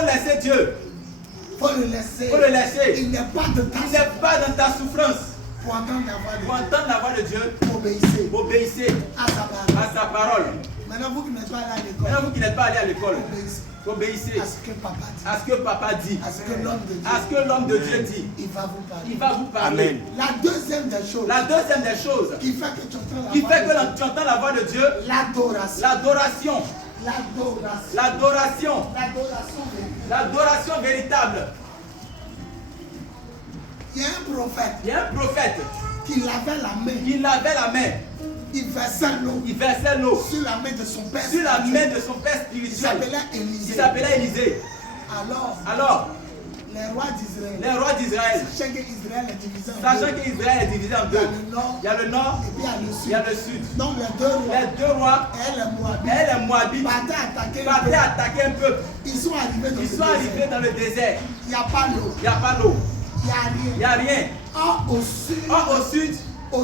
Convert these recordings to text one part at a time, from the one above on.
faut laisser Dieu. Faut le laisser. Faut le laisser. Il n'est pas de ta Il n'est pas dans ta souffrance. Pour entendre la voix de Pour Dieu. entendre la voix de Dieu, Obéissez obéissez à sa parole. à sa parole. Maintenant, vous qui n'êtes pas allé à l'école, Maintenant, vous qui n'êtes pas allé à l'école, obéissez obéissez à ce que papa dit. à ce que papa dit, À ce que l'homme de Dieu, à ce que l'homme de Dieu dit. il va vous parler. Il va vous parler. Amen. La deuxième des choses La deuxième des choses qui fait que tu entends la qui voix fait de que Dieu, tu entends la voix de Dieu, l'adoration. l'adoration. L'adoration. L'adoration. L'adoration. L'adoration véritable. Il y a un prophète Il y a un prophète qui lavait la main. qui lavait la main. Il versait l'eau Il versait l'eau sur la main de son père. sur la spirituel. main de son père Il spirituel. s'appelait Il Élisée. s'appelait Élisée. Alors, Alors, les rois d'Israël, les rois d'Israël, sachant qu'Israël est divisé en sachant deux, qu'Israël est divisé en il y a deux, le nord il y a le nord, et puis il y a le il sud. y a le sud. Donc les deux rois Les deux rois et les Moabites et les Moabites partaient partaient attaquer un peu. attaquer un peu. Ils sont arrivés dans Ils le sont arrivés désert. dans le désert. Il n'y a pas l'eau. Il n'y a pas d'eau. Il n'y a Il n'y rien. a rien. Or, au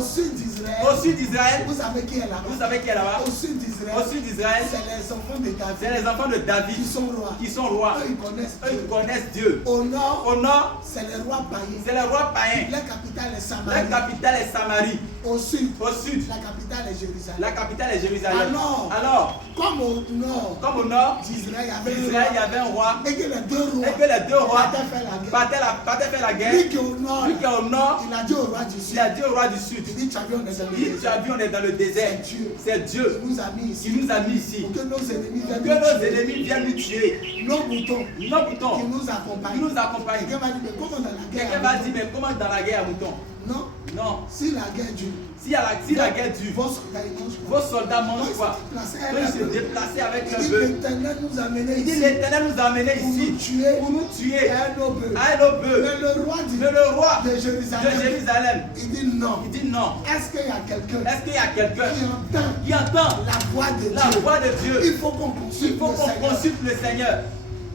sud d'Israël, Au sud d'Israël, vous savez qui est là-bas? vous savez qui est là-bas? Au sud d'Israël, Au sud d'Israël, c'est les enfants de c'est David les enfants de David qui sont rois. qui sont rois. Eux, ils connaissent Eux, Dieu. ils connaissent Dieu. Au nord, Au nord, c'est les rois païens. c'est les rois païens. La capitale est La Samarie. capitale est Samarie. Au sud, Au sud, la capitale est Jérusalem. la capitale est Jérusalem. Alors, comme au nord comme au nord d'Israël, il y d'Israël, il y avait un avait un roi roi. Et que les deux rois et que les deux rois partaient faire la guerre. partaient faire la guerre. Lui qui est au nord, Lui qui est au nord, il a dit au roi du il sud, a dit au roi du sud, il dit, tu as vu, on est dans le il dit, tu as désert. vu, on est dans le désert. C'est Dieu. C'est Dieu Il nous a mis ici. qui nous a mis ici. Pour que nos ennemis Que viennent nos nous tuer. ennemis viennent nous tuer. Nos boutons Nos boutons qui nous qui accompagnent. nous accompagnent. Quelqu'un va dire, mais comment dans la guerre Quelqu'un va dire, mais comment dans la guerre à mouton? Non, Non. si la guerre dure, Si la guerre dure, vos soldats ils mangent quoi? vos soldats mangent quoi? Donc, Ils se déplaçaient avec il un dit, bœuf. l'Éternel nous a amenés Il dit, ici l'Éternel nous a amenés pour nous ici tuer pour nous tuer à nos bœufs. à nos bœufs. Mais le roi dit, Mais le roi de de Jérusalem, Jérusalem, il dit non. il dit non. Est-ce qu'il y a quelqu'un Est-ce qu'il y a quelqu'un qui entend qui entend la voix de la Dieu? voix de Dieu? Il faut qu'on Il consulte faut le qu'on Seigneur. consulte le Seigneur.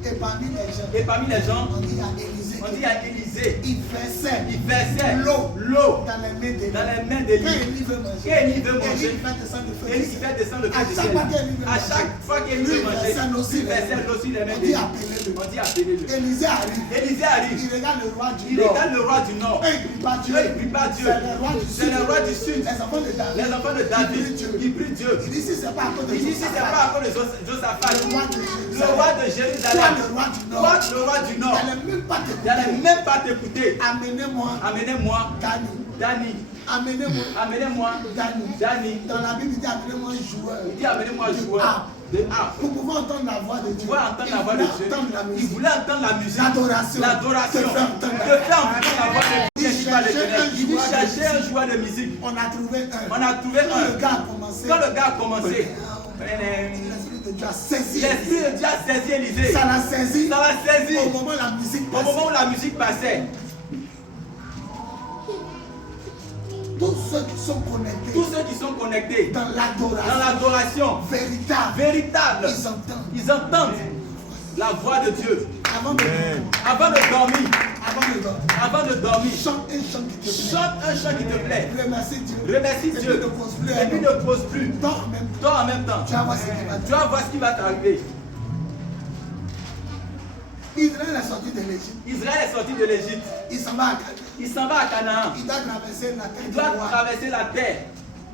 Et parmi les gens, Et parmi les gens, on dit à Élisée, on dit à Élisée, il versait il versait l'eau l'eau dans les mains d'Élie. dans les mains Quand d'Élie. Élie veut manger, Et Élie veut Élie manger. fait descendre le feu Et du il ciel. fait descendre le À feu du chaque ciel. fois qu'Élie veut À manger, chaque fois qu'Élie lui, veut il manger, versait aussi il les versait mains. aussi les mains On dit d'Élie. appelez-le. On dit appelez-le. Élisée arrive. Élisée arrive. Il regarde le roi du Il nord. regarde le roi du nord. Et il prie pas Dieu. Et il prie pas Dieu. C'est le roi du C'est sud. le roi du sud. Les enfants de David. Les enfants de Il David, prie Dieu. ils prient Dieu. Il dit si c'est pas à cause de Il dit si c'est Josaphat, pas à cause de Josaphat, le roi de le roi de Jérusalem, toi le roi du nord, toi le roi du nord, il n'allait même pas il n'allait t'écouter. même pas t'écouter. Amenez-moi Amenez-moi Dani. Dani. Amenez-moi Amenez-moi Dani. Dani. Dans la Bible, il dit amenez-moi un joueur. Il dit amenez-moi un de joueur harpe. de harpe. Pour pouvoir entendre la voix de Dieu. Pour entendre Il la voix de voulait Dieu. entendre la Il musique. voulait entendre la musique. L'adoration. L'adoration. Te fait entendre Te fait entendre la voix de Dieu. Il cherchait Il dit un chercher joueur un joueur de musique. On a trouvé un. On a trouvé Quand le un. gars a commencé, Quand le gars a commencé, l'Esprit de Dieu a saisi. l'Esprit de Dieu a saisi Élisée. Ça l'a saisi. Ça l'a saisi. Au moment où la musique Au moment où passait. la musique passait, Tous ceux qui sont connectés tous ceux qui sont connectés dans dans l'adoration l'adoration véritable, véritable, ils entendent. la voix de Dieu. Avant de Avant de dormir, avant de dormir, chante chante un chant qui te plaît. chante un chant qui te plaît. Remercie Dieu. Remercie Et Dieu. puis ne pose plus Et puis un ne pose plus. Dors en même temps. Toi en même temps. Tu vas voir ce qui va Tu vas voir ce qui va t'arriver. Israël est sorti de l'Égypte. Israël est sorti de l'Égypte. Il s'en va à Canaan. Il s'en va à Canaan. Il doit traverser la terre Il de doit Moab. traverser la terre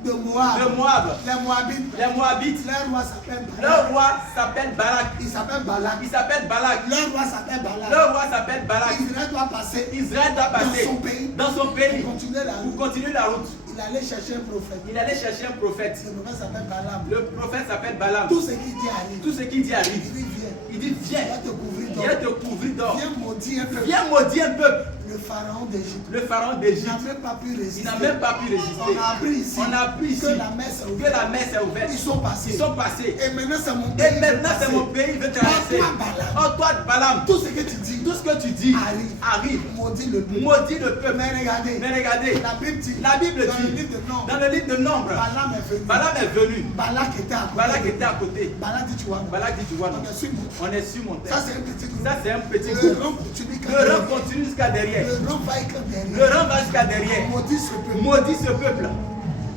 De Moab. de Moab. Les Moabites. Les Moabites, Leur roi s'appelle Balak. leur roi s'appelle Balak. Il s'appelle Balak. Il s'appelle Balak. Leur roi s'appelle Balak. Leur roi s'appelle Balak. Israël doit passer Israël doit passer dans son pays. dans son pays Pour continuer la pour route. continuer la route. Il allait chercher un prophète. Il allait chercher un prophète. Le prophète s'appelle Balaam. Le prophète s'appelle Balaam. Tout ce qu'il dit arrive. Tout ce qu'il dit Il arrive. dit viens. Il dit Il viens, va te couvrir d'or. viens te couvrir d'or. Viens maudire un peu. Viens maudire un peuple. Le pharaon d'Égypte. Le pharaon Il d'Égypte. n'a même pas pu résister. Il n'a même pas pu résister. On a appris ici. On a appris ici que la mer s'est que ouverte. la mer s'est ouverte. Ils sont passés. Ils sont passés. Et maintenant c'est mon pays. Et maintenant c'est mon pays, il veut traverser. Oh, toi, Balaam. Oh toi Balaam, Tout ce que tu dis tout ce que tu dis arrive. Maudit le peuple. Maudit le peuple. Mais regardez. Mais regardez, La Bible dit. la Bible dans le dit, livre de Nombre. dans le livre de Nombre, Balaam est venu. Balaam est venu. Balak était à côté. Balak était à côté. Balak dit tu vois. Balak dit, tu vois, non, On est sur mon- on est sur mon Ça terre. c'est un petit groupe. Ça c'est un petit Le groupe. rang continue Le quand rang continue jusqu'à derrière. Le rang va éclater Le derrière. rang va jusqu'à derrière. Maudit ce peuple. Maudit ce peuple.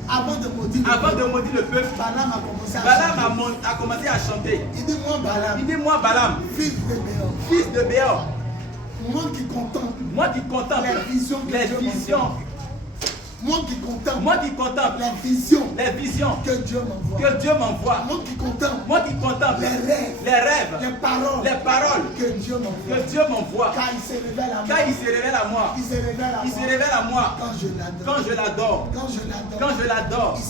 Avant de maudire le peuple, Balaam a commencé à Balaam chanter. a commencé à chanter. Il dit moi Balaam, Il dit, moi Balaam, fils de Béor, fils de Béor, moi qui contemple moi qui contemple les visions que les Dieu visions, m'envoie. Moi qui contemple les visions que Dieu m'envoie. que Dieu m'envoie. Moi qui contemple Moi qui contemple les rêves, les les paroles paroles que Dieu m'envoie. que Dieu m'envoie. Car il se révèle à moi. Car il se révèle à moi. Il se révèle à Il moi. se révèle à moi. Quand je l'adore. Quand je l'adore. Quand je l'adore. Quand je l'adore. Il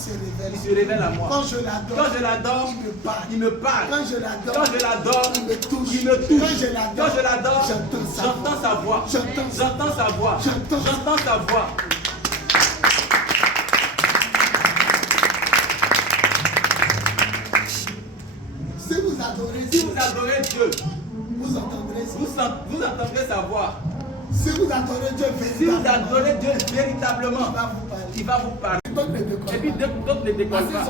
Il se révèle à moi. Quand je l'adore. Quand je l'adore. Il me parle. Il me parle. Quand je l'adore. Quand je l'adore. Il me touche. Il me touche. Quand je l'adore. Quand je l'adore. J'entends sa voix. J'entends sa voix. J'entends sa voix. Si vous adorez Dieu, vous entendrez vous entendrez sa voix. Si vous adorez Dieu véritablement, il va vous parler. Et puis d'autres ne décollent pas.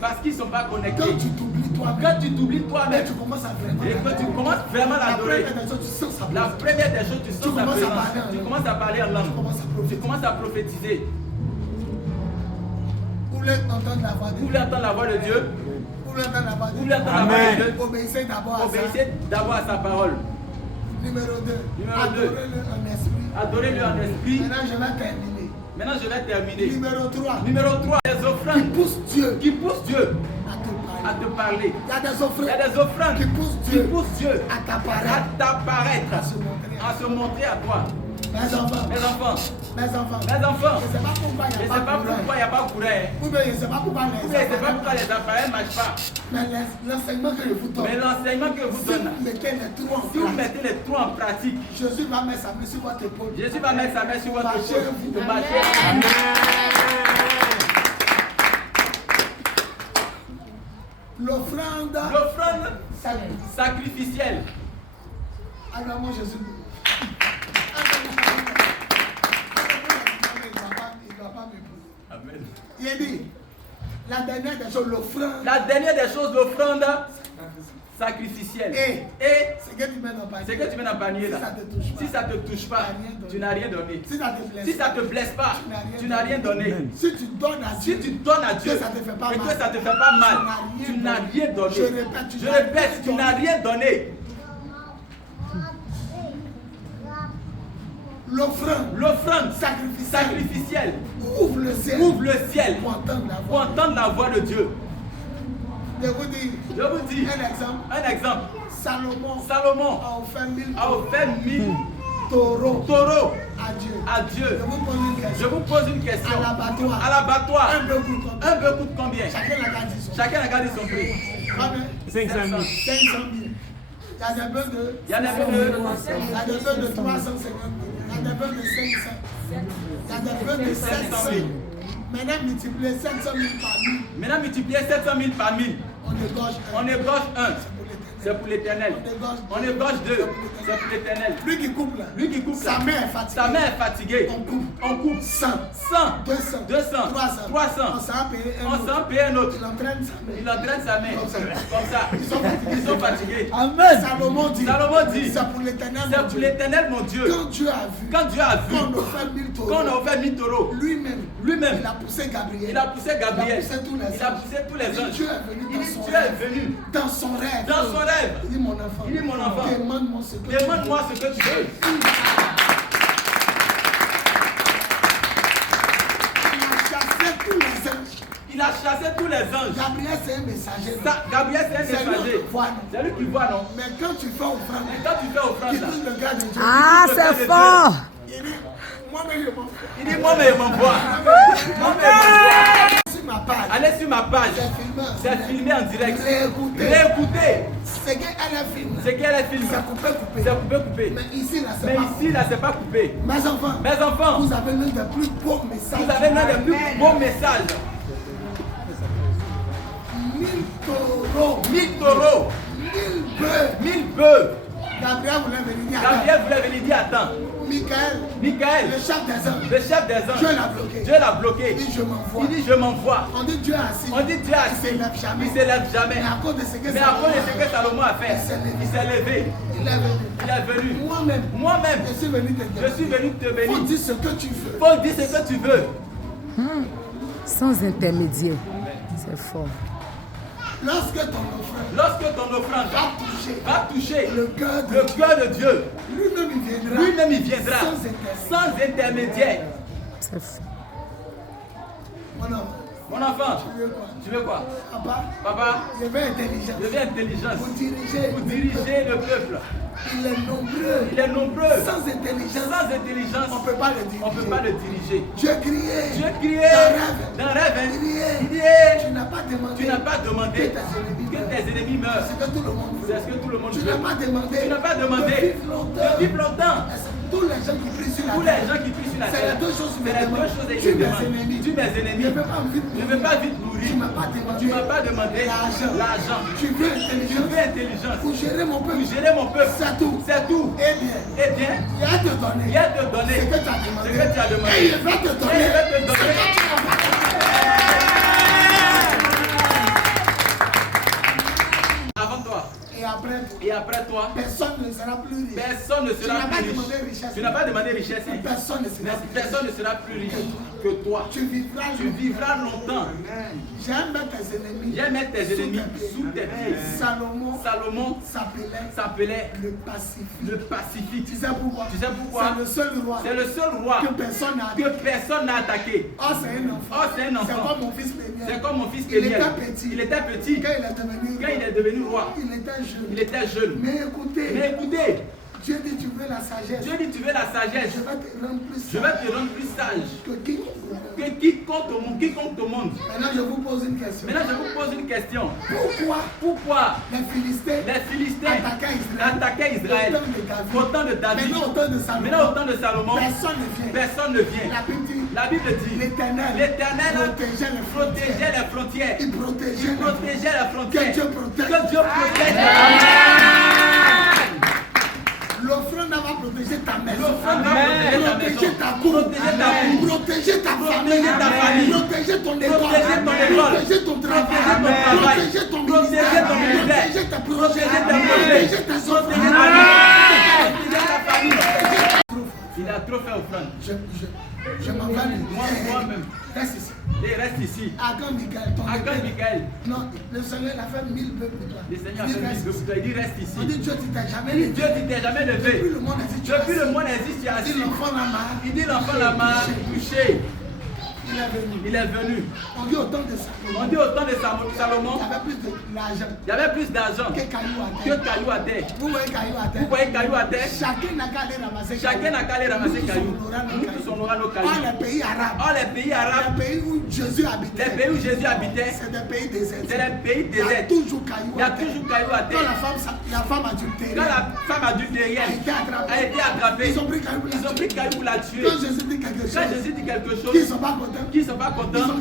Parce qu'ils ne sont pas connectés. Quand tu t'oublies toi-même, tu commences à et que tu commences vraiment à l'adorer, la première des choses, tu sens sa présence. Tu commences à parler en langue. Tu commences à prophétiser. Vous voulez entendre la voix de Dieu? Vous voulez entendre la voix de Dieu? Obéissez d'abord à sa parole. Numéro 2. Adorez-le en esprit. Adorez-le en esprit. Maintenant, je vais terminer. Numéro 3. Les offrandes qui poussent Dieu à te parler. Il y a des offrandes qui poussent Dieu à t'apparaître, à se montrer à toi. Mes enfants. Je ne sais pas pourquoi il n'y a pas de courant. Ou bien je ne sais pas pourquoi les appareils ne marchent pas. Mais l'enseignement que je vous donne. Si vous mettez les trous en pratique. Jésus va mettre sa main sur votre épaule. Vous marchez. Amen. L'offrande sacrificielle. Alors moi Jésus. Amen. Il a dit, la dernière des choses, l'offrande. L'offrande sacrificielle. Et ce que tu mets dans le panier. Là. Si ça te touche pas, tu n'as rien donné. Si ça te blesse pas, tu n'as rien donné. Si tu donnes à Dieu, que ça te fait pas mal, tu n'as rien donné. Je répète, tu n'as rien donné. L'offrande sacrificielle ouvre le ciel pour entendre la voix de Dieu. Je vous dis un exemple. Salomon a offert 1000 taureaux à Dieu. Je vous pose une question. À l'abattoir, un bœuf coûte combien? Chacun a gardé son prix. 500 000. Il y a des bœufs de 350 000. Il y a des bœufs de 500. Il y a des bœufs de 700 000. Maintenant, multipliez 700 000 par 1000. On égorge un. C'est pour l'éternel. On égorge deux. C'est pour l'éternel. Lui qui coupe là. Sa main est fatiguée. On coupe 100, 200, 300. On s'en paye un autre. Il entraîne sa main. Comme ça. Ils sont fatigués. Amen. Salomon dit. C'est pour l'éternel mon Dieu. Quand Dieu a vu qu'on a offert 1000 taureaux. Lui-même. Il a poussé Gabriel. Il a poussé tous les anges. Dieu est venu dans son rêve. Il dit mon enfant. Demande-moi ce que tu veux. Il a chassé tous les anges. Gabriel c'est un messager. C'est lui qui voit, non? Mais quand tu fais offrande, il touche le gars de Dieu. Ah, c'est fort. Il dit, moi-même je m'en fous. Il dit, moi-même je m'en vois. Allez sur ma page. C'est filmé en direct. Réécoutez. C'est qu'elle est filmée. C'est coupé. Mais ici, là, c'est pas coupé. Mes enfants, vous avez l'un des plus beaux messages. 1000 taureaux. 1000 bœufs. Gabriel voulait venir dire attends. Michael, le chef des anges. Dieu l'a bloqué. Il dit je m'envoie. On dit Dieu assis. Il ne s'élève jamais. Mais à cause de ce que Salomon a fait, il s'est levé. Il est venu. Moi-même, je suis venu te bénir. Faut dire ce que tu veux. Sans intermédiaire. C'est fort. Lorsque ton offrande va toucher le cœur de Dieu, lui-même il viendra sans intermédiaire. C'est fort. Mon enfant, tu veux quoi? Papa, je veux intelligence. Pour diriger le peuple. Il est nombreux. Sans intelligence, on ne peut pas le diriger. Dieu criait. Dans rêve. Il dit, tu n'as pas demandé que tes ennemis meurent. C'est ce que tout le monde veut. Tu n'as pas demandé de vivre longtemps. Tous les gens qui prient sur la terre, c'est les deux choses que tu me demandes. Mes ennemis. Je ne veux pas vite mourir. Tu ne m'as pas demandé l'argent. Tu veux intelligence. Pour gérer mon peuple. C'est tout. Eh bien, il va te donner ce que tu as demandé. Et il va te donner ce que tu as demandé. Avant toi. Et après toi, personne ne sera plus riche. Tu n'as pas demandé richesse. Personne ne sera plus riche que toi. Tu vivras longtemps. J'aime mettre tes ennemis sous tes pieds. Salomon s'appelait le pacifique. Tu sais pourquoi? C'est le seul roi que personne n'a attaqué. Oh, c'est un enfant. C'est comme mon fils Péniel. Il était petit. Quand il est devenu roi. Il était jeune. Mais écoutez. Dieu dit tu veux la sagesse. Je vais te rendre plus sage que quiconque au monde. Maintenant je vous pose une question. Pourquoi les Philistins attaquaient Israël au temps de David? Maintenant au temps de Salomon, personne ne vient. La Bible dit l'Éternel protégeait les frontières. Il protégeait les frontières. Que Dieu protège. L'offrande va protéger ta maison, protéger ta cour, protéger ta famille, protéger ton école, protéger ton travail, protéger ton ministère, protéger tes projets, protéger tes enfants, protéger ta famille. Il a trop fait offrande. Je m'en vais. Moi-même. Reste ici. Agan Michael. Non, le Seigneur a fait 1000 bœufs pour toi. Le Seigneur a fait 1000 bœufs pour toi. Il dit reste ici. On dit Dieu tu t'es jamais levé. Depuis le monde existe, tu es assis. Il dit l'enfant là-bas, touché. Il est venu. On dit autant de Salomon. Il y avait plus d'argent que cailloux à terre. Vous voyez cailloux à terre? Chacun n'a qu'à aller ramasser cailloux. Nous tous on aura nos cailloux. Les pays arabes. Les pays où Jésus habitait. C'est des pays déserts. Il y a toujours cailloux à terre. Quand la femme adultérienne a été attrapée, ils ont pris cailloux pour la tuer. Quand Jésus dit quelque chose, qui ne sont pas contents, ils ont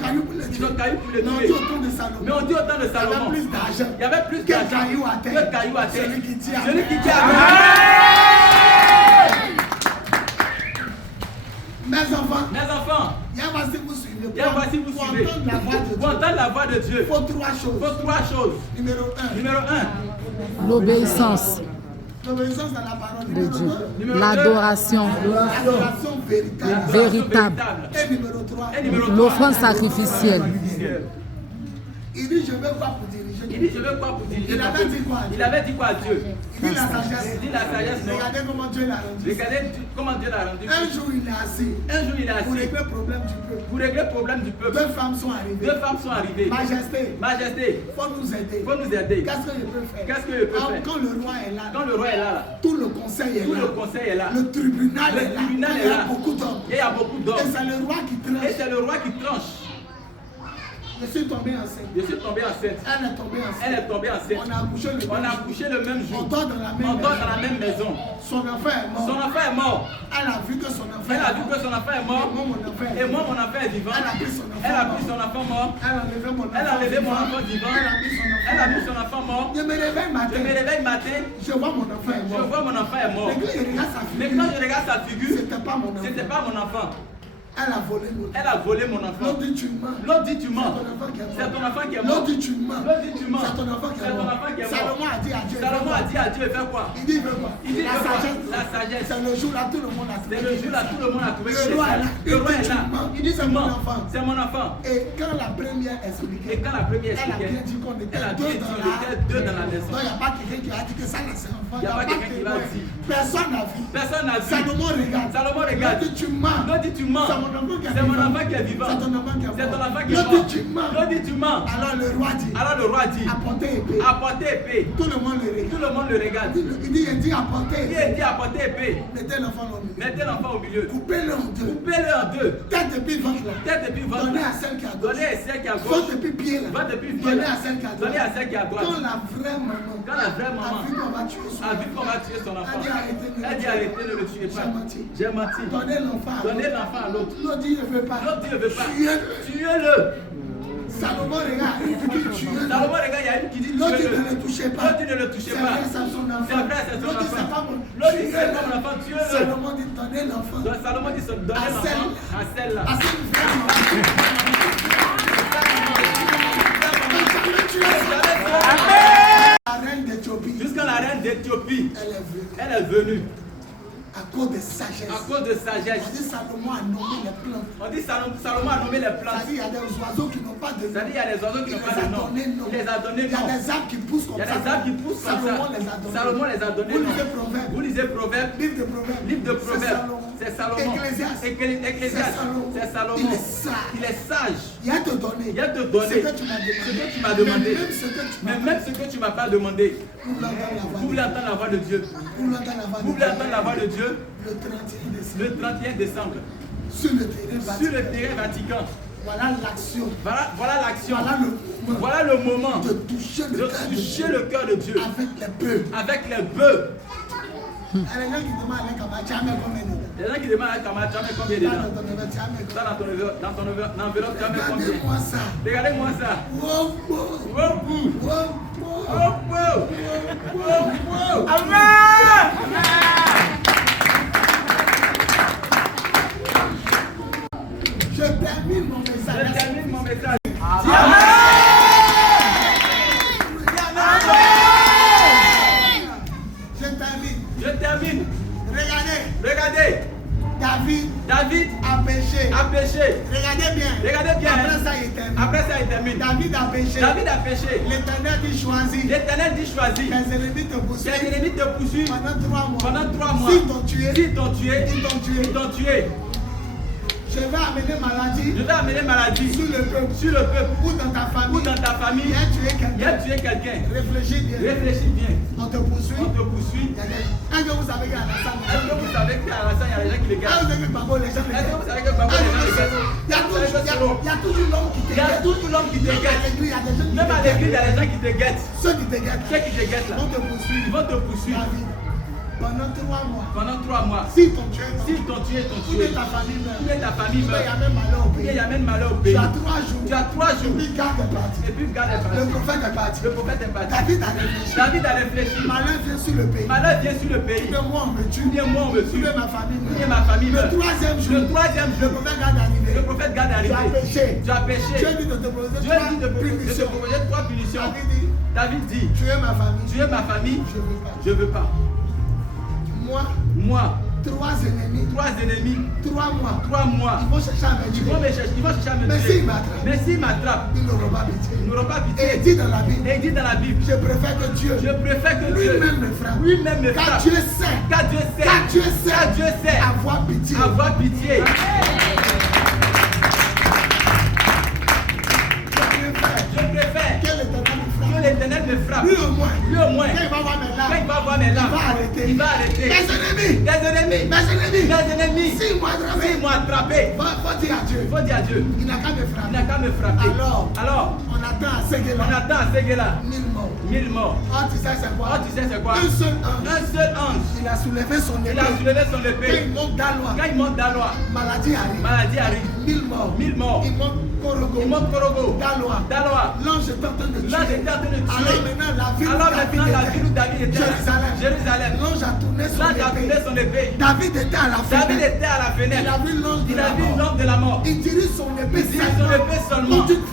caillou pour le tuer. Mais on dit autant de Salomon. Il y avait plus d'argent que caillou à terre. Celui qui tient Mes enfants, voici vous suivez. Pour entendre la voix de Dieu, il faut trois choses. Numéro 1. L'obéissance de Dieu. L'adoration véritable. Et numéro 3. L'offrande sacrificielle. Il dit je veux quoi pour diriger. Il avait dit quoi à Dieu? Il dit la sagesse. Regardez comment Dieu l'a rendu. Un jour il est assis. Pour régler le problème du peuple. Deux femmes sont arrivées. Majesté. Faut nous aider. Qu'est-ce que je peux faire? Quand le roi est là. Tout le conseil est là. Le tribunal est là. Il y a beaucoup d'hommes. Et c'est le roi qui tranche. Je suis tombée enceinte. Elle est tombée enceinte. On a accouché le même jour. On dort dans la même maison. Son enfant est mort. Elle a vu que son enfant est mort. Et moi, mon enfant est vivant. Elle a pris son enfant mort. Elle a enlevé mon enfant vivant. Elle a mis son enfant mort. Je me réveille matin. Je vois mon enfant est mort. Mais quand je regarde sa figure, c'était pas mon enfant. Elle a volé mon enfant. L'autre dit tu mens. C'est ton enfant qui est mort. L'autre dit tu mens. C'est ton enfant qui est mort. Salomon a dit à Dieu, fais quoi? Il dit la sagesse. naissent. C'est le jour là tout le monde a trouvé. C'est le jour là tout le monde a trouvé Le roi est là. Le roi est là. Il dit c'est mon enfant. C'est mon enfant. Et quand la première expliquait, Et quand la première elle a bien expliquait, dit qu'on était elle a bien dit qu'on était deux dans la maison. Donc il n'y a pas quelqu'un qui a dit que ça là c'est enfant. Il n'y a pas quelqu'un qui l'a dit. Personne n'a vu. Personne n'a vu. Salomon regarde. Salomon regarde. L'autre dit tu mens. L'autre dit tu mens. C'est mon enfant qui est C'est mon vivant. enfant qui est vivant. C'est ton enfant qui est C'est ton mort. enfant qui est L'autre mort. dit tu mens. L'autre dit tu mens. Alors le roi dit. Alors le roi dit, Apportez épée. apportez épée. Tout le monde le regarde. Tout le monde le regarde. Il dit apportez Il épée. dit apportez épée. Mettez l'enfant au milieu. Mettez l'enfant au milieu. Coupez-le en deux. Coupez-le en deux. Tête et puis ventre là. Tête et puis ventre. Donnez à celle qui est à gauche. Donnez à celle qui est à gauche. Ventre et puis pied là. Ventre et puis pied Donnez là. à celle qui est à droite. Donnez à celle qui est à droite. Quand la vraie maman. Quand la vraie maman a vu qu'on va tuer son a vu qu'on va tuer son enfant, elle dit arrêtez, ne le tuez pas. J'ai menti. J'ai menti. Donnez l'enfant à Donnez l'autre. l'enfant à l'autre. L'autre dit ne veut pas. L'autre dit ne veut pas. Tuez-le. Tuez-le. Salomon regarde, il dit tuez-le. Salomon regarde, il y a une qui dit L'autre dit tuez-le. ne le touchez pas. L'autre dit ne le touchez C'est pas. vrai, c'est son enfant. C'est vrai, c'est son L'autre dit c'est pas enfant. mon. L'autre dit c'est Tuez-le. pas mon enfant, tuez-le. Salomon dit donnez l'enfant. Donc Salomon dit donnez À l'enfant celle. à celle-là. À cette vraie maman. La reine d'Éthiopie, Jusqu'à la reine d'Éthiopie, elle est venue. elle est venue À cause de sagesse. à cause de sagesse. On dit Salomon a nommé les plantes. On dit Salomon a nommé les plantes. C'est-à-dire il y a des oiseaux qui n'ont pas de nom. C'est-à-dire il y a des oiseaux qui n'ont pas de nom. Il les a donnés Il y a nom. des arbres qui poussent Il comme y a ça. des arbres qui poussent comme Salomon ça. les a donnés. Salomon les a donnés Vous nom. lisez Proverbes. Vous lisez Proverbes. Livre de Proverbes. Livre de Proverbes. C'est Salomon. Ecclésiaste. Ecclésiaste. C'est Salomon. Il est sage. Il est sage. Il a te donné. Il a te donné ce que tu m'as demandé. ce que tu m'as demandé. Mais même ce que tu m'as Mais même ce que tu m'as pas demandé. Vous voulez Vous voulez entendre la voix de Dieu. Vous voulez entendre la voix de Vous voulez entendre la voix de Dieu. Le 31 décembre. Le 31 décembre. Sur le terrain Vatican. Sur le terrain Vatican. Voilà l'action. Voilà l'action. Voilà le moment. Voilà le moment De toucher le cœur de Dieu. Avec les bœufs. Avec les bœufs. Il y a les gens qui demandent à Kama, tu as mis combien dedans? Les gens qui demandent à Kama, tu as mis combien dedans? Ça dans ton enveloppe, tu as mis combien? Regardez-moi ça. Regardez-moi ça. Wow, wow. Wow, wow. Wow, wow. Wow, wow. Wow, wow. Je termine mon message. Je termine mon message. Je termine. Regardez. David a péché. Regardez bien. Après ça, il termine. David a péché. L'Éternel dit choisis. Tes ennemis te poursuivent. pendant 3 mois. S'ils t'ont tué. Ils t'ont tué. Je vais amener maladie. Sur le peuple. Ou dans ta famille. Il a tué quelqu'un. Réfléchis bien. On te poursuit. Est-ce que vous savez qu'à la salle, il y a des gens qui les gardent? est-ce que Babo, les gens les Est-ce que vous gardent? savez que Babo, les gens les gardent? Il y a toujours l'homme qui te Il y a guette. toujours l'homme qui te Même à guette. l'église, il y a des gens qui Même à te l'église, il y guettent. a des gens qui te guettent. Ceux qui te guettent, Ceux qui te guettent là, vont te poursuivre. ils vont te poursuivre David, pendant 3 mois. pendant 3 mois. S'ils t'ont tué, S'ils t'ont tué, toute ta famille meurt. Toute ta famille Il y a meurt. même malheur au Il y pays. a même malheur au Tu pays. as 3 jours. Tu as 3 jours. Puis garde est parti. Et puis garde est Le parti. prophète est parti. Le prophète est parti. David a réfléchi. David a réfléchi. Malheur vient sur le pays. Malheur vient sur le pays. Bien moi on me tue. Bien moi on me tue. Bien ma famille meurt. Bien ma famille Le meurt. 3e jour. Le 3e Le jour, prophète garde arrivé. le prophète garde Tu as arrivé. péché. Tu as péché. Dieu dit de te proposer Dieu dit de 3 te punitions. proposer 3 punitions. David dit, David dit, tuer ma famille. tu es ma famille, Je veux pas. je veux pas. Moi, 3 ennemis. 3 ennemis, 3 mois. 3 mois. Ils vont chercher à me Ils tuer. vont chercher à me Mais tuer. s'ils m'attrapent, Mais s'ils m'attrapent, ils n'auront pas pitié. ils n'auront pas Et pitié. il dit dans la Bible, Et il dit dans la Bible, je préfère que Dieu je préfère que Dieu lui-même me frappe. lui-même me Car frappe. Dieu sait. Car Dieu sait. Car Dieu sait. Car Dieu sait. Avoir pitié. Avoir pitié. Je préfère Que l'Éternel me frappe. que l'Éternel me frappe. Lui au moins. Lui au moins. Quand il va voir mes Quand il larmes, va voir mes larmes, il va arrêter. il va arrêter. Mes ennemis. Des ennemis. Mes ennemis. Des ennemis. S'ils m'ont attrapé, S'ils m'ont attrapé, faut dire à Dieu. il faut dire à Dieu. Il n'a qu'à me Il frapper. n'a qu'à me frapper. Alors, on attend à on Séguéla. attend à Séguéla 1000 morts. 1000 morts. Oh, tu sais c'est quoi? Oh, tu sais c'est quoi? Un seul ange. Un seul ange. Il a soulevé son Il a épée. soulevé son Quand épée. il monte d'Alois, Quand il monte d'Alois, maladie arrive. maladie arrive. 1000 morts. 1000 morts. Il monte Korogo, Daloa. L'ange était en train de tuer. Alors maintenant la ville où David était, Jérusalem. L'ange a tourné son épée. David était à la fenêtre. Il a vu l'ange de la mort. Il dirige son épée seulement contre une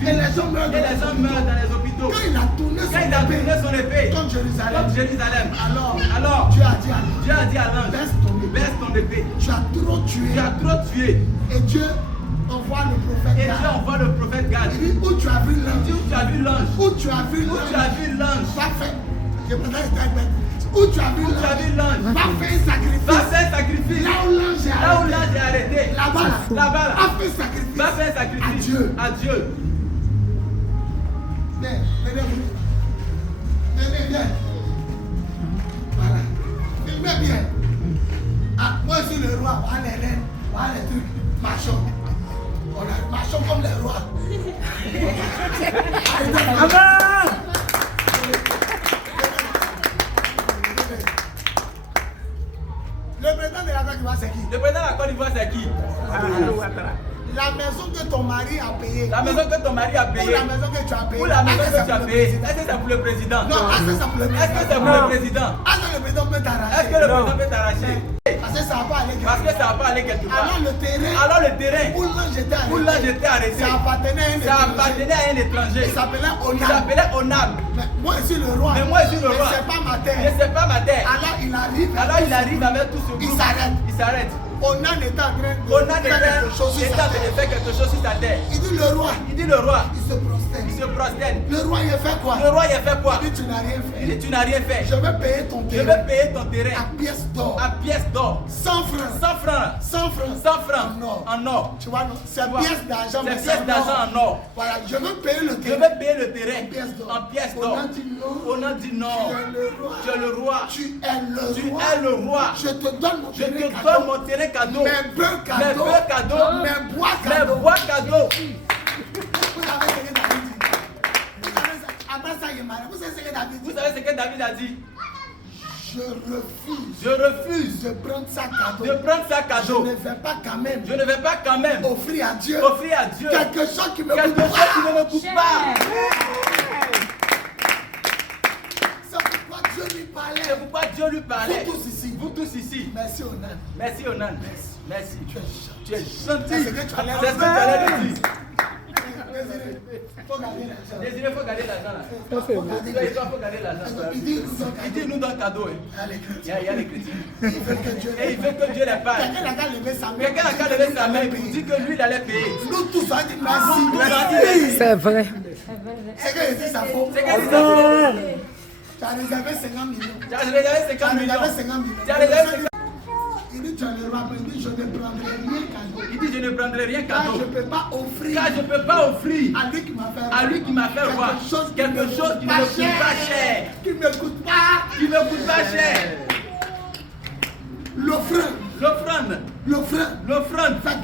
fille. Et les gens meurent dans les hôpitaux. Quand il a tourné son épée contre Jérusalem, alors Dieu a dit à l'ange, baisse ton épée. Tu as trop tué. Et Dieu envoie le prophète Gad. Il dit, où tu as vu l'ange? Où tu as vu l'ange? Parfait. Je préfère être bête. Où tu as vu l'ange? Va faire un sacrifice. Là où l'ange est arrêté. Là-bas. Va faire un sacrifice. À Dieu. Venez. Voilà. Filmez bien. Moi je suis le roi. Voilà les reines. Voilà les trucs. Marchons comme les rois. Le président de la Côte d'Ivoire, c'est qui? Le président de la Côte d'Ivoire, c'est qui? La maison que ton mari a payée. La maison que ton mari a payée. Ou la maison que tu as payée. Ou la maison que tu as payée. Est-ce que c'est pour le président? Non, est-ce que c'est pour le président? Est-ce que c'est pour le président? Est-ce que le président peut t'arracher? Est-ce que le président peut t'arracher? Parce que ça va pas aller quelque part. Alors le terrain où l'ange était arrêté, ça appartenait à un étranger. Il s'appelait Onab. Moi je suis le roi. Mais moi je suis le roi. C'est pas ma terre. Alors il arrive avec tout ce groupe. Il s'arrête. Onan était en train de faire quelque chose sur sa terre. Il dit le roi. Il se prosterne. Le roi il a fait quoi? Il dit tu n'as rien fait. Je vais payer ton terrain. À pièce d'or. 100 francs. En or. Tu vois non? C'est pièce d'argent en or. Voilà, je veux payer le terrain. En pièce d'or. Onan dit non. Tu es le roi. Tu es le roi. Je te donne mon terrain cadeau. Mes bœufs cadeaux. Mes bois cadeaux. Vous savez ce que David dit? Après ça, il est malade. Vous savez ce que David dit? Vous savez ce que David a dit? Je refuse de prendre ça cadeau. Je ne vais pas quand même offrir à Dieu quelque chose qui ne me coûte pas. C'est pourquoi Dieu lui parlait. Vous tous ici. Merci Onan. Merci. Tu es gentil. C'est ce que tu allais lui dire. Désiré, il faut garder l'argent là. Il faut garder l'argent. Il dit nous donne cadeau. Il y a les chrétiens. Et il veut que Dieu les parle. Quelqu'un a qu'à lever sa main pour dire que lui il allait payer. Nous tous on dit merci. C'est vrai. C'est que je dis ça faux. Tu as réservé 50 millions. Tu as réservé 50 millions. Il dit tu as le roi, il dit je ne prendrai rien cadeau. Il dit je ne prendrai rien cadeau. Car je ne peux pas offrir. À lui qui m'a fait voir quelque chose qui ne me coûte pas cher. Qui ne me coûte pas cher. L'offrande. Faites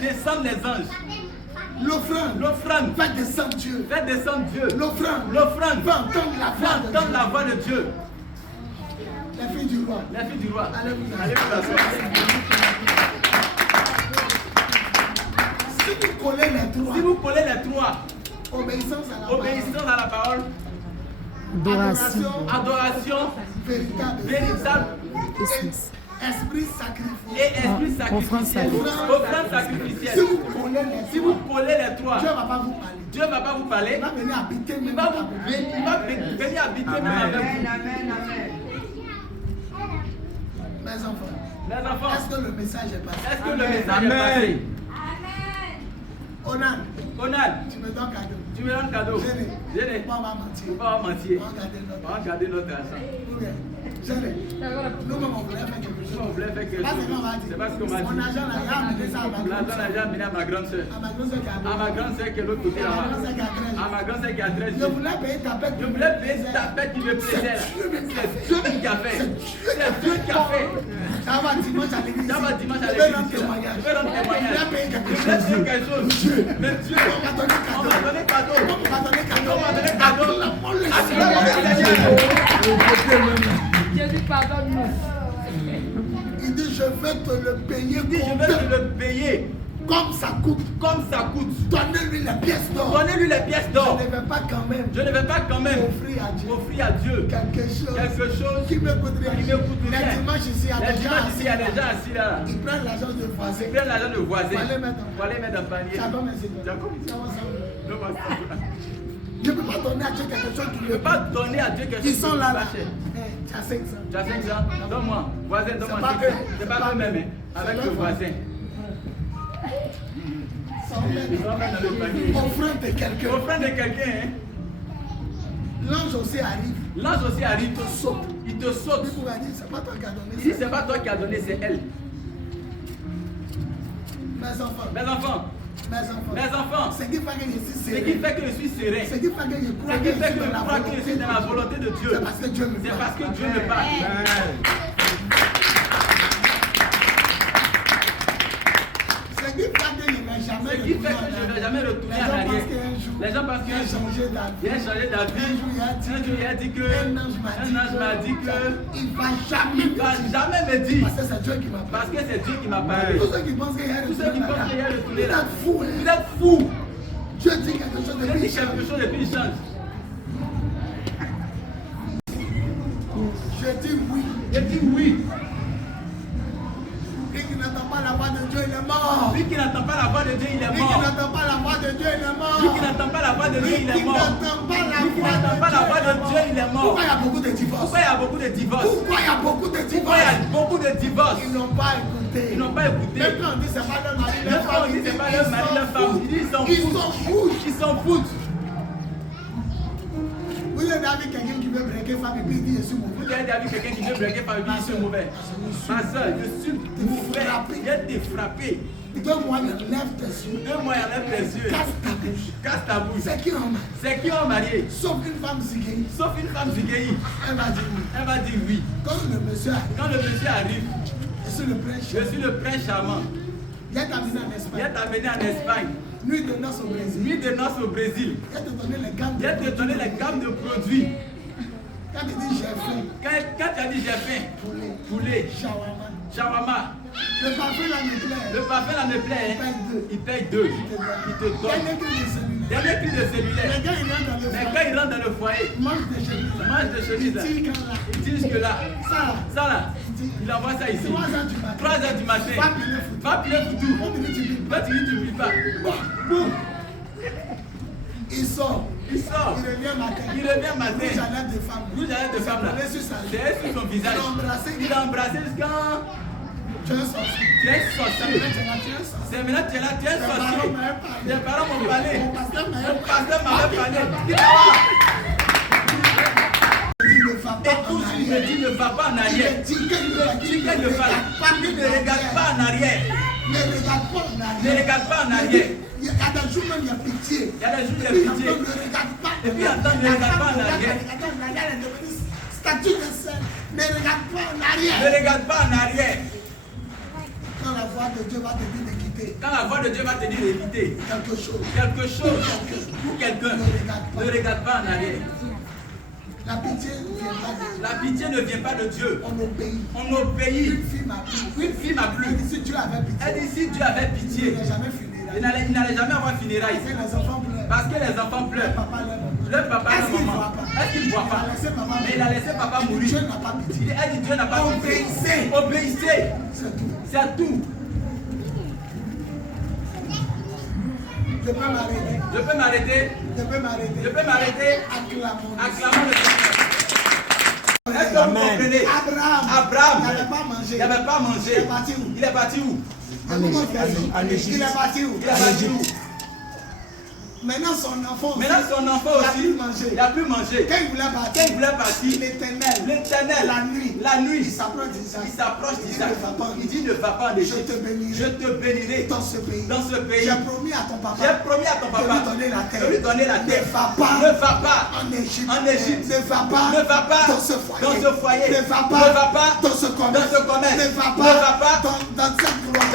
descendre les anges. L'offrande. Faites descendre Dieu. L'offrande. Entendre la voix de Dieu. Les filles du roi. Allez vous asseoir. Si vous collez les trois. Obéissance à la parole. Adoration. Véritable. Esprit sacrificiel. Offrande sacrificielle. Si vous collez les trois, Dieu ne va pas vous parler. Il va venir habiter même avec vous. Amen. Mes enfants, est-ce que le message est passé? Onan, tu me donnes cadeau. Géné. Pas mentir. On va garder notre argent. Nous-mêmes, on voulait faire quelque chose. C'est parce qu'on m'a dit. Mon argent là, amené à ma grande soeur. À ma grande soeur qui est de l'autre côté là-bas. À ma grande soeur qui a 13 ans. Je voulais payer ta bête qui me plaisait là. C'est Dieu qui a fait. Ça va dimanche à l'église. Je vais rendre témoignage. Je voulais payer quelque chose. Mais Dieu, on m'a donné cadeau. Jésus pardonne-nous. Il dit je vais te le payer. Comme ça coûte. Donnez-lui les pièces d'or. Donnez-lui les pièces d'or. Je ne vais pas quand même. Offrir à Dieu. Quelque chose qui me coûte rien. Les dimanches ici, il y a des gens assis là. Ils prennent l'argent de voisin. Ils prennent l'argent de voisin. Faut aller mettre dans le panier. Je ne peux pas donner à Dieu quelque chose qui me pas donner à Dieu quelque chose. Ils sont là. Tu as 500. Donne-moi. Voisin, donne-moi. C'est pas eux-mêmes. Avec le voisin. Offrande de quelqu'un. Hein. L'ange aussi arrive. Il te saute. Il pourra dire, c'est pas toi qui as donné. Il dit, c'est pas toi qui as donné, c'est elle. Mes enfants. Ce qui fait que je suis serein. Ce qui fait que je crois que je suis dans la volonté de Dieu. C'est parce que Dieu me parle. Ce qui fait que je ne vais jamais retourner en arrière. Les gens pensent qu'un jour, il a changé d'avis. Un jour, il a dit que un ange m'a dit que il va jamais me dire. Parce que c'est Dieu qui m'a parlé. Tous ceux qui pensent qu'il y a retourné là. Vous êtes fous. Dieu dit quelque chose de plus et puis il change. Je dis oui. Lui qui n'entend pas la voix de Dieu, il est mort. Lui qui n'entend pas la voix de Dieu, il est mort. Lui qui n'entend pas la voix de Dieu, il est mort. Lui qui n'entend pas la voix de Dieu, il est mort. Pourquoi il y a beaucoup de divorces? Pourquoi il y a beaucoup de divorces? Ils n'ont pas écouté. Même quand on dit c'est pas leur mari, leur femme, ils s'en foutent. Vous avez vu quelqu'un qui veut breaker femme et puis il dit je suis mauvais. Ma soeur, je suis frappé. Il a été frappé. 2 mois, lève tes yeux. Casse ta bouche. C'est qui ont marié? Sauf une femme zigéi. Elle va dire oui. Quand le monsieur arrive, je suis le prince charmant. Il est amené en Espagne. Nuit de noces au Brésil. Il va te donner les gammes de produits. Quand tu dis j'ai faim, poulet, shawarma. Le parfum là me plaît. Il paye 2. Il te donne. Dernier cri de cellulaire. Les gars, ils rentrent dans le foyer. Mange de chemise là. Il dit jusque là. Ça là. Il envoie ça ici. 3h du matin. Va piler foutu. Toi tu dis tu ne pas. Boum. Il sort. Il revient matin. Rouge à lèvres de femme là. C'est sur son visage. Il a embrassé jusqu'à... Tu es sorcier. C'est maintenant tu es là, tu es sorcier. Tes parents m'ont parlé. Mon pasteur m'avait parlé. Et tous ils me disent ne va pas en arrière. Ne regarde pas en arrière. Il y a des jours même il y a pitié. Et puis en temps ne regarde pas en arrière. Statut de scène. Ne regarde pas en arrière. Quand la voix de Dieu va te dire de quitter. Quelque chose. Pour quelqu'un. Ne regarde pas en arrière. La pitié ne vient pas de Dieu. On obéit. Une fille m'a plu. Elle dit si Dieu avait pitié. Il n'allait jamais avoir funérailles. Parce que les enfants pleurent. Le papa et la maman. Est-ce qu'il ne voit pas? Mais il a laissé papa mourir. Elle dit Dieu n'a pas pitié. Obéissez. C'est tout. Je peux m'arrêter. Acclamons le Seigneur. Est-ce que vous comprenez? Abraham il n'avait pas mangé. Il est parti où? En Égypte. Il est parti où? Maintenant son enfant aussi, il n'a plus mangé. Quand il voulait partir, l'Éternel, la nuit, il s'approche d'Isaac. Il dit ne va pas en Égypte. Je te bénirai dans ce pays. J'ai promis à ton papa de lui donner la terre. Ne va pas en Égypte. Ne va pas dans ce foyer. Ne va pas dans ce commerce. Ne va pas dans cette gloire.